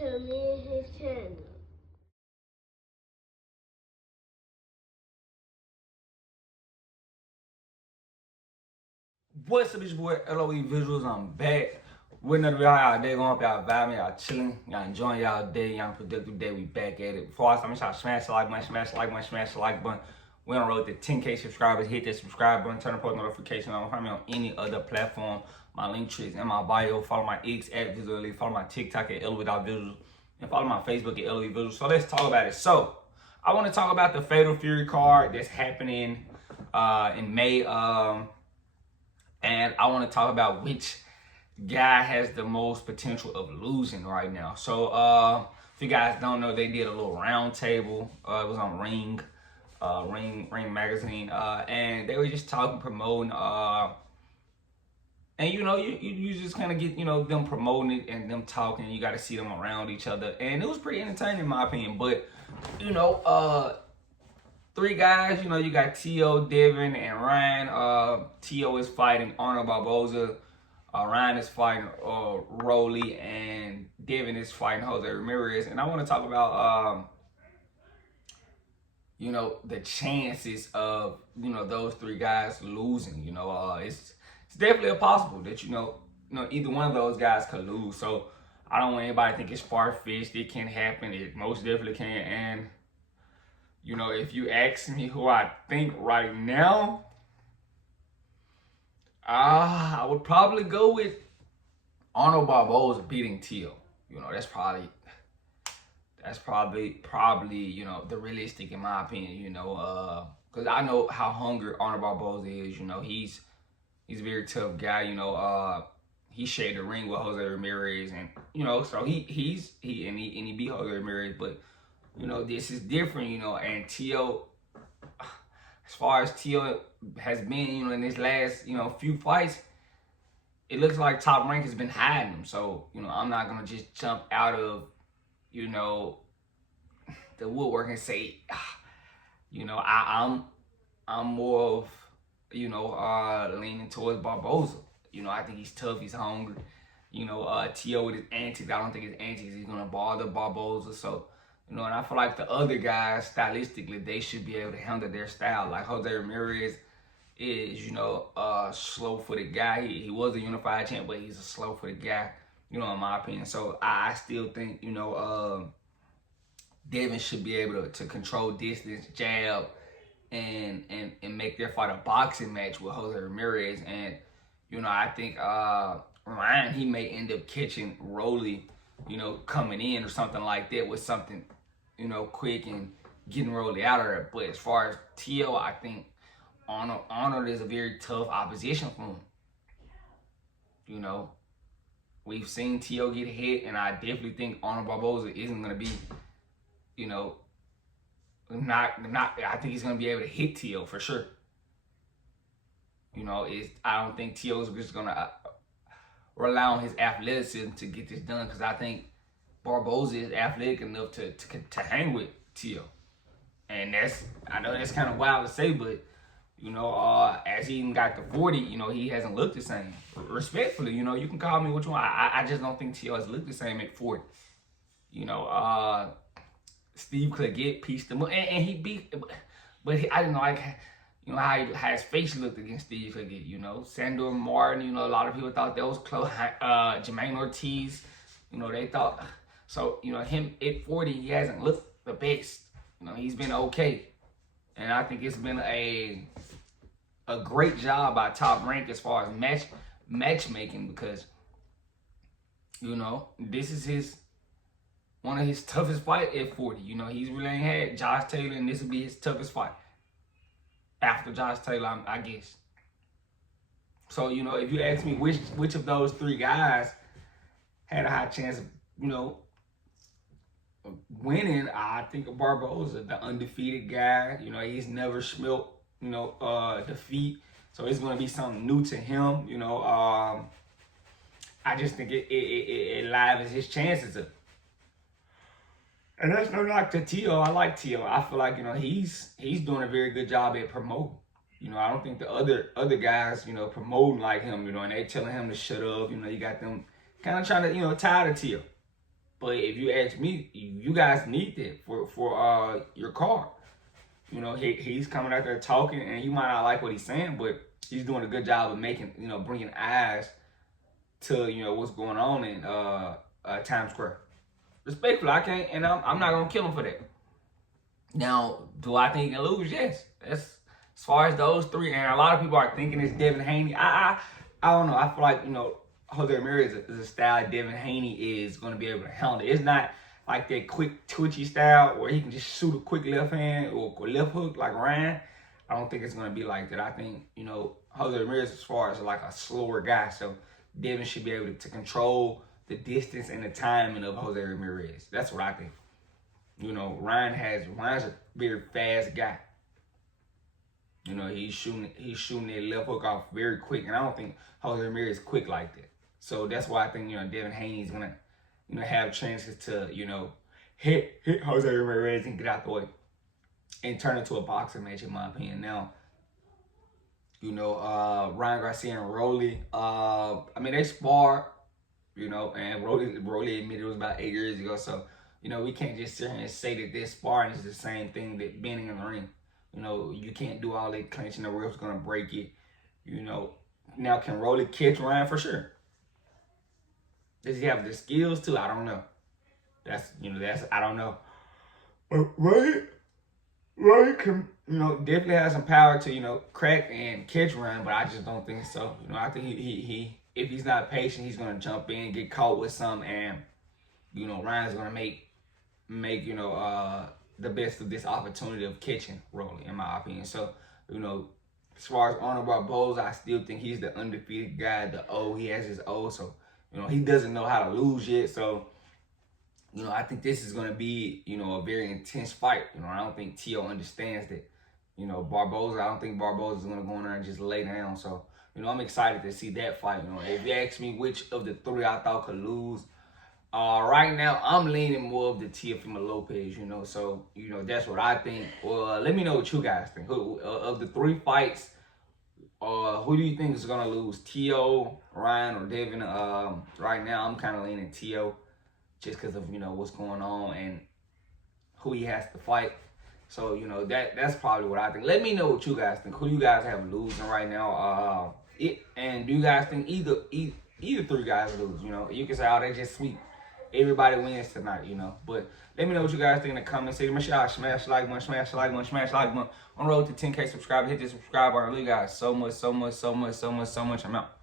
to me and his channel. What's up, it's your boy LOE Visuals. I'm back with another video. How y'all day going? Y'all vibing, y'all chilling, y'all enjoying y'all day, y'all productive day. We back at it. Before I start, make sure y'all smash the like button, smash the like button, smash the like button. We're on the road to 10K subscribers. Hit that subscribe button, turn the post notification on. Find me on any other platform. My link tree is in my bio. Follow my X at Visually. Follow my TikTok at LOE.Visuals. And follow my Facebook at LOE Visuals. So let's talk about it. So I want to talk about the Fatal Fury card that's happening in May. And I want to talk about which guy has the most potential of losing right now. So if you guys don't know, they did a little round table. It was on Ring magazine, and they were just talking, promoting, and you just kind of get them promoting it and them talking. You got to see them around each other, and it was pretty entertaining in my opinion. But three guys, you got Tio, Devin, and Ryan. Tio is fighting Arnold Barboza. Ryan is fighting Rolly, and Devin is fighting Jose Ramirez. And I want to talk about, the chances of, those three guys losing. It's definitely possible that, either one of those guys could lose. So I don't want anybody to think it's far-fetched. It can happen. It most definitely can. And if you ask me who I think right now, I would probably go with Arnold Barboza beating Tio. That's probably the realistic in my opinion. Because I know how hungry Arnold Barboza is. He's a very tough guy. He shared the ring with Jose Ramirez, and so he beat Jose Ramirez, but. This is different, and Tio, as far as Tio has been, in his last, few fights, it looks like Top Rank has been hiding him. So, I'm not going to just jump out of, the woodwork and say, I'm more of, leaning towards Barboza. I think he's tough, he's hungry. Tio with his antics, I don't think his antics is going to bother Barboza, so... and I feel like the other guys, stylistically, they should be able to handle their style. Like Jose Ramirez is, slow-footed guy. He was a unified champ, but he's a slow-footed guy, in my opinion. So I still think, Devin should be able to control distance, jab, and make their fight a boxing match with Jose Ramirez. And, I think Ryan, he may end up catching Rolly, coming in or something like that with something, quick and getting Rolly out of there. But as far as Tio, I think Arnold is a very tough opposition for him. We've seen Tio get hit, and I definitely think Arnold Barboza isn't going to be, I think he's going to be able to hit Tio for sure. I don't think Tio's just going to rely on his athleticism to get this done, because I think Barboza is athletic enough to hang with Tio. And I know that's kind of wild to say, but, as he even got to 40, he hasn't looked the same. Respectfully, you can call me what you want. I just don't think Tio has looked the same at 40. Steve Claggett pieced him up, and he beat, but I didn't know, how his face looked against Steve Claggett, Sandor Martin, a lot of people thought that was close. Jermaine Ortiz, they thought. So, him at 40, he hasn't looked the best. He's been okay. And I think it's been a great job by Top Rank as far as matchmaking, because, this is one of his toughest fights at 40. He's really ain't had Josh Taylor, and this will be his toughest fight. After Josh Taylor, I guess. So, if you ask me which of those three guys had a high chance of, winning, I think of Barboza, the undefeated guy. He's never smelt, defeat. So it's going to be something new to him. I just think it livens his chances of. And that's no knock to Tio. I like Tio. I feel like, he's doing a very good job at promoting. I don't think the other guys, promoting like him, and they telling him to shut up. You got them kind of trying to, tired of Tio. But if you ask me, you guys need that for your card. You know, he's coming out there talking, and you might not like what he's saying, but he's doing a good job of making, you know, bringing eyes to, you know, what's going on in Times Square. Respectfully, I can't, and I'm not gonna kill him for that. Now, do I think he can lose? Yes. That's as far as those three, and a lot of people are thinking it's Devin Haney. I don't know. I feel like, you know, Jose Ramirez is a style Devin Haney is going to be able to handle it. It's not like that quick, twitchy style where he can just shoot a quick left hand or left hook like Ryan. I don't think it's going to be like that. I think, you know, Jose Ramirez as far as like a slower guy. So Devin should be able to control the distance and the timing of Jose Ramirez. That's what I think. You know, Ryan's a very fast guy. You know, he's shooting that left hook off very quick, and I don't think Jose Ramirez is quick like that. So that's why I think, you know, Devin Haney's gonna, you know, have chances to, you know, hit Jose Ramirez and get out the way and turn it to a boxing match, in my opinion. Now, you know, Ryan Garcia and Rolly, I mean, they sparred, you know, and Rolly admitted it was about 8 years ago. So, you know, we can't just sit here and say that this sparring is the same thing that being in the ring. You know, you can't do all that clinching. The ref's gonna break it. You know, now can Rolly catch Ryan? For sure. Does he have the skills too? I don't know. I don't know. But Rolly can, you know, definitely has some power to, you know, crack and catch Ryan, but I just don't think so. You know, I think he if he's not patient, he's gonna jump in, get caught with some, and, you know, Ryan's gonna make you know, the best of this opportunity of catching Rolly, in my opinion. So, you know, as far as Arnold Barboza, I still think he's the undefeated guy. He has his O, so, you know, he doesn't know how to lose yet. So, you know, I think this is going to be, you know, a very intense fight. You know, I don't think Tio understands that. You know, Barboza, I don't think Barboza is going to go in there and just lay down. So, you know, I'm excited to see that fight. You know, if you ask me which of the three I thought could lose, right now, I'm leaning more of the Teofimo Lopez, you know, so, you know, that's what I think. Well, let me know what you guys think. Of the three fights, who do you think is going to lose? Tio, Ryan, or Devin? Right now, I'm kind of leaning Tio just because of, you know, what's going on and who he has to fight. So, you know, that's probably what I think. Let me know what you guys think. Who do you guys have losing right now? And do you guys think either three guys lose? You know, you can say, oh, they just sweep. Everybody wins tonight, you know. But let me know what you guys think in the comments section. Make sure y'all smash the like button, smash the like button, smash the like button. On the road to 10K subscribers. Hit the subscribe button. I love you guys so much. I'm out.